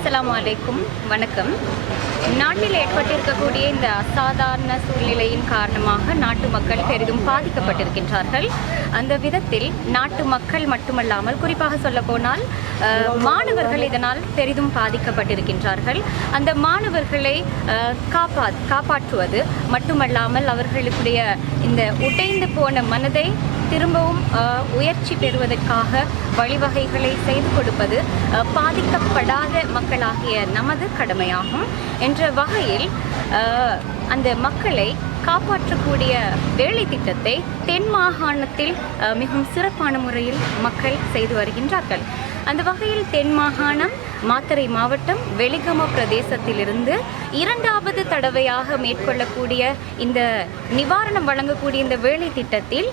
அஸ்ஸலாமு அலைக்கும் வணக்கம். நாட்டில் ஏற்பட்டிருக்கக்கூடிய இந்த அசாதாரண சூழ்நிலையின் காரணமாக நாட்டு மக்கள் பெரிதும் பாதிக்கப்பட்டிருக்கின்றார்கள். அந்த விதத்தில் நாட்டு மக்கள் மட்டுமல்லாமல் குறிப்பாக சொல்லப்போனால் மாணவர்கள் இதனால் பெரிதும் பாதிக்கப்பட்டிருக்கின்றார்கள். அந்த மாணவர்களை காப்பாற்றுவது மட்டுமல்லாமல் அவர்களுடைய இந்த உடைந்து போன மனதை திரும்பவும் உயர்ச்சி பெறுவதற்காக வழிவகைகளை செய்து கொடுப்பது பாதிக்கப்படாத மக்களாகிய நமது கடமையாகும் என்ற வகையில் அந்த மக்களை காப்பாற்றக்கூடிய வேலை திட்டத்தை தென் மாகாணத்தில் மிகவும் சிறப்பான முறையில் மக்கள் செய்து வருகின்றார்கள். அந்த வகையில் தென் மாகாணம் மாத்தறை மாவட்டம் வெலிகம பிரதேசத்திலிருந்து இரண்டாவது தடவையாக மேற்கொள்ளக்கூடிய இந்த நிவாரணம் வழங்கக்கூடிய இந்த வேலை திட்டத்தில்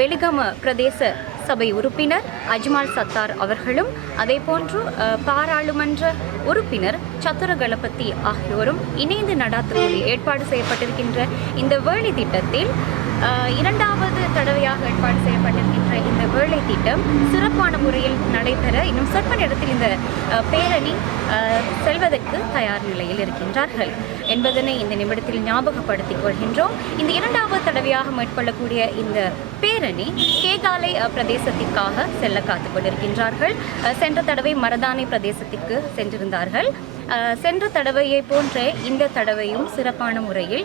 வெலிகம பிரதேச சபை உறுப்பினர் அஜ்மால் சத்தார் அவர்களும் அதேபோன்று பாராளுமன்ற உறுப்பினர் சத்துர கலபதி ஆகியோரும் இணைந்து நடாத்தக்கூடிய ஏற்பாடு செய்யப்பட்டிருக்கின்ற இந்த வேலை திட்டத்தில் இரண்டாவது தடவையாக ஏற்பாடு செய்யப்பட்டிருக்கின்ற இந்த வேலை திட்டம் சிறப்பான முறையில் நடைபெற இன்னும் சொற்ப நேரத்தில் இந்த பேரணி செல்வதற்கு தயார் நிலையில் இருக்கின்றார்கள் என்பதனை இந்த நிமிடத்தில் ஞாபகப்படுத்திக் கொள்கின்றோம். இந்த இரண்டாவது தடவையாக மேற்கொள்ளக்கூடிய இந்த பேரணி கேகாலை பிரதேசத்திற்காக செல்ல காத்துக் கொண்டிருக்கின்றார்கள். சென்ற தடவை மரதானை பிரதேசத்திற்கு சென்றிருந்தார்கள். சென்ற தடவையை போன்ற இந்த தடவையும் சிறப்பான முறையில்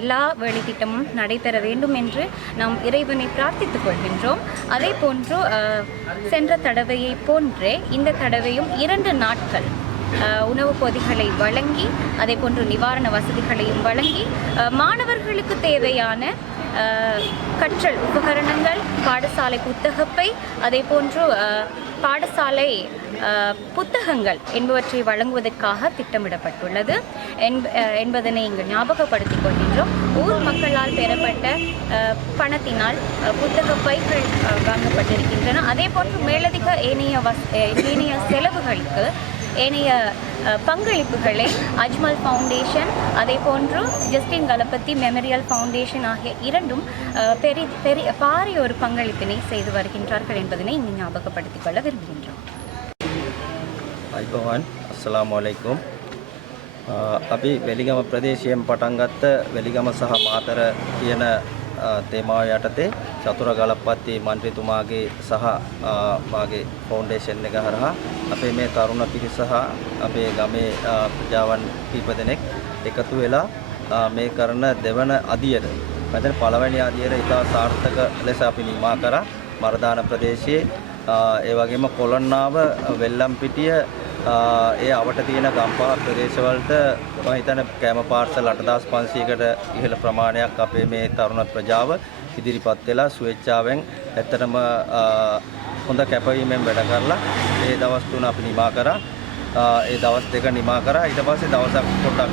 எல்லா வேலை திட்டமும் நடைபெற வேண்டும் என்று நாம் இறைவனை பிரார்த்தித்துக் கொள்கின்றோம். அதே போன்று சென்ற தடவையை போன்றே இந்த தடவையும் 2 நாட்கள் உணவுப் பொதிகளை வழங்கி அதே போன்று நிவாரண வசதிகளையும் வழங்கி மாணவர்களுக்கு தேவையான கற்றல் உபகரணங்கள், பாடசாலை புத்தகப்பை, அதே போன்று பாடசாலை புத்தகங்கள் என்பவற்றை வழங்குவதற்காக திட்டமிடப்பட்டுள்ளது என்பதனை இங்கு ஞாபகப்படுத்திக் கொள்கின்றோம். ஊர் மக்களால் பெறப்பட்ட பணத்தினால் புத்தக பைகள் வாங்கப்பட்டிருக்கின்றன. அதே போன்று மேலதிக ஏனைய செலவுகளுக்கு ஏனைய பங்களிப்புகளை அஜ்மல் ஃபவுண்டேஷன் அதே போன்று ஜஸ்டின் கலபதி மெமோரியல் ஃபவுண்டேஷன் ஆகிய இரண்டும் பாரிய ஒரு பங்களிப்பினை செய்து வருகின்றார்கள் என்பதனை இங்கு ஞாபகப்படுத்திக் கொள்ள விரும்புகின்றோம். අයිබෝවන් අස්සලාමු අලයිකුම්. අපි වෙලිගම ප්‍රදේශයෙන් පටන් ගත්ත වෙලිගම සහ මාතර කියන තේමාව යටතේ චතුර ගලප්පති මන්ත්‍රීතුමාගේ සහ මාගේ ෆවුන්ඩේෂන් එක හරහා අපේ මේ තරුණ පිරිස සහ අපේ ගමේ ප්‍රජාවන් කීප දෙනෙක් එකතු වෙලා මේ කරන දෙවන අදියර මෙතන පළවෙනි අදියර ඉතා සාර්ථක ලෙස අපි නිමා කරා. මරදාන ප්‍රදේශයේ ඒ වගේම කොළොන්නාව වෙල්ලම්පිටිය ඒ අවට තියෙන ගම්පහ ප්‍රදේශවලට මම හිතන්නේ කැම පාර්සල් 8500කට ඉහළ ප්‍රමාණයක් අපේ මේ තරුණ ප්‍රජාව ඉදිරිපත් වෙලා ස්වේච්ඡාවෙන් ඇත්තටම හොඳ කැපවීමෙන් වැඩ කරලා ඒ දවස් 3 අපි නිමා කරා. ඒ දවස් 2 නිමා කරා. ඊට පස්සේ දවසක් පොඩ්ඩක්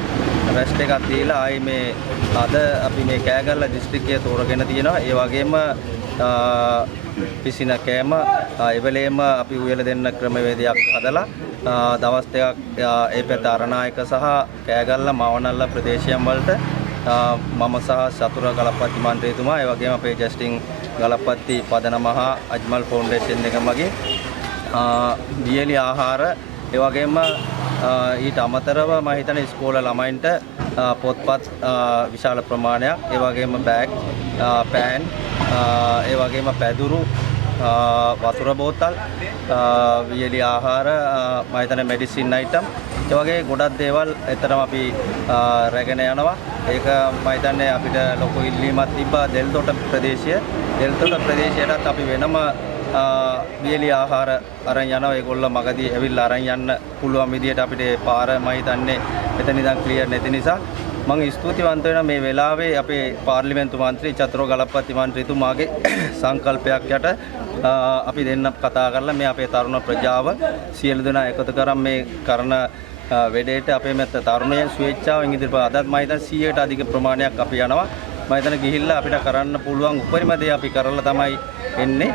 රෙස්ට් එකක් දීලා ආයේ මේ අද අපි මේ කෑගල්ල දිස්ත්‍රික්කයේ තෝරගෙන තියෙනවා. ඒ වගේම පිසින කෑම එවලේම අපි උයලා දෙන්න ක්‍රමවේදයක් හදලා දවස් දෙකක් ඒ පැත්ත අරනායක සහ කෑගල්ල මවනල්ල ප්‍රදේශයන් වලට මම සහ සතුර ගලප්පති මන්ත්‍රීතුමා ඒ වගේම අපේ ජස්ටින් ගලප්පති පදනම හා අජ්මල් ෆවුන්ඩේෂන් එක මගින් දියලි ආහාර ඒ වගේම ඊට අමතරව මම හිතන්නේ ඉස්කෝල ළමයින්ට පොත්පත් විශාල ප්‍රමාණයක් ඒ වගේම බෑග් පෑන් ඒ වගේම පැදුරු වතුර බෝතල් වියලි ආහාර මම හිතන්නේ මෙඩිසින් අයිටම් ඒ වගේ ගොඩක් දේවල් එතරම් අපි රැගෙන යනවා. ඒක මම හිතන්නේ අපිට ලොකු ඉල්ලීමක් තිබ්බා දෙල්තොට ප්‍රදේශයටත් අපි වෙනම වියලි ආහාර අරන් යනවා. ඒගොල්ලෝ මගදී ඇවිල්ලා අරන් යන්න පුළුවන් විදියට අපිට පාර මම හිතන්නේ එතන ඉඳන් ක්ලියර් නැති නිසා මම ස්තුතිවන්ත වෙනවා මේ වෙලාවේ අපේ පාර්ලිමේන්තු මන්ත්‍රී චතුර ගලප්පති මන්ත්‍රීතුමාගේ සංකල්පයක් යට අපි දෙන්න කතා කරලා මේ අපේ තරුණ ප්‍රජාව සියලු දෙනා එකතු කරන් මේ කරන වැඩේට අපේ මෙත තරුණයන් ස්වේච්ඡාවෙන් ඉදිරියට අදත් මම හිතන්නේ 100ට අධික ප්‍රමාණයක් අපි යනවා. මම හිතන්නේ ගිහිල්ලා අපිට කරන්න පුළුවන් උපරිම දේ අපි කරලා තමයි එන්නේ.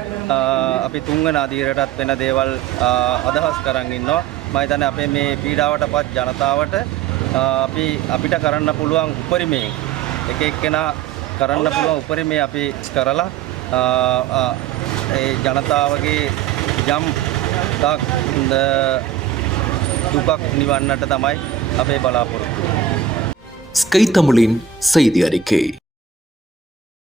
අපි තුන්වෙනි අධීරයටත් වෙන දේවල් අදහස් කරන් ඉන්නවා. මම හිතන්නේ අපේ මේ පීඩාවටපත් ජනතාවට අපිට කරන්න පුළුවන් උපරිමයෙන් එක එක්කෙනා කරන්න පුළුවන් උපරිමේ අපි කරලා ඒ ජනතාවගේ යම් දුකක් නිවන්නට තමයි අපේ බලාපොරොත්තුව. ஸ்கை தமிழின் செய்தி அறிக்கை.